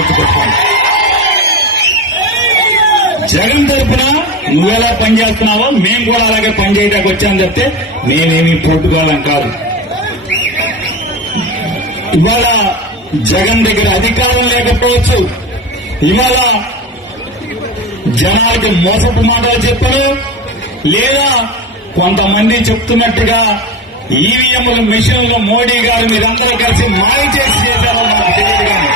గుర్తుపెట్టుకోండి. జగన్ తరఫున నువ్వెలా పనిచేస్తున్నావో మేము కూడా అలాగే పనిచేయడానికి వచ్చామని చెప్తే మేమేమీ పోటుకోవాలం కాదు. ఇవాళ జగన్ దగ్గర అధికారం లేకపోవచ్చు, ఇవాళ జనాలకి మోసపు మాటలు చెప్పరు, లేదా కొంతమంది చెప్తున్నట్టుగా ఈవీఎంల మిషన్లు మోడీ గారు మీరందరూ కలిసి మాయ చేశారో మనకు తెలియదు. కానీ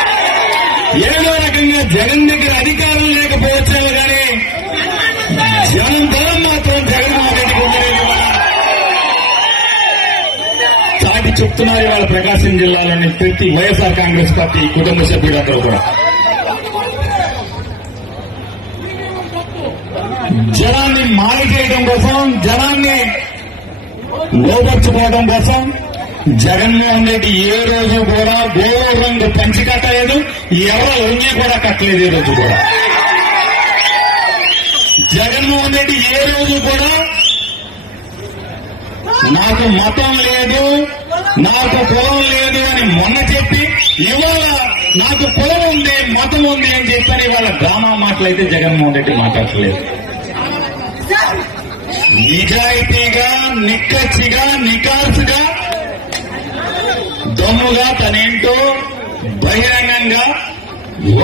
ఏదో రకంగా జగన్ దగ్గర అధికారం లేకపోవచ్చాము కానీ జనం బలం మాత్రం జగన్మోహన్ రెడ్డికి ఉండలేదు. చాటి చెప్తున్నారు ఇవాళ ప్రకాశం జిల్లాలోని ప్రతి వైఎస్ఆర్ కాంగ్రెస్ పార్టీ కుటుంబ సభ్యులందరూ కూడా జనాన్ని మాయ చేయడం కోసం, జనాన్ని లోపరుచుకోవడం కోసం జగన్మోహన్ రెడ్డి ఏ రోజు కూడా గోరు రంగు పంచి కట్టలేదు, ఎవరో రంగి కూడా కట్టలేదు. ఈ రోజు కూడా జగన్మోహన్ రెడ్డి ఏ రోజు కూడా నాకు మతం లేదు, నాకు కులం లేదు అని మొన్న చెప్పి ఇవాళ నాకు కులం ఉంది, మతం ఉంది అని చెప్పని ఇవాళ డ్రామా మాటలైతే జగన్మోహన్ రెడ్డి మాట్లాడలేదు. నిజాయితీగా, నిక్కచ్చిగా, నికార్సుగా, దమ్ముగా తనేంటో బహిరంగంగా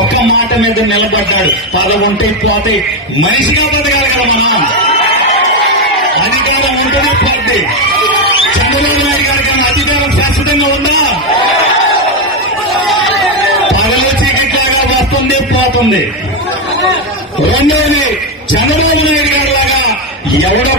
ఒక మాట మీద నిలబడ్డాడు. పదవుంటే పోతే మనిషిగా బతకాలి కదా మనం. అధికారం ఉంటేనే పోతే. చంద్రబాబు నాయుడు గారి కన్నా అధికారం శాశ్వతంగా ఉందా? పగలు చీకట్లాగా వస్తుంది, పోతుంది. రెండోది చంద్రబాబు నాయుడు గారి లాగా ఎవడో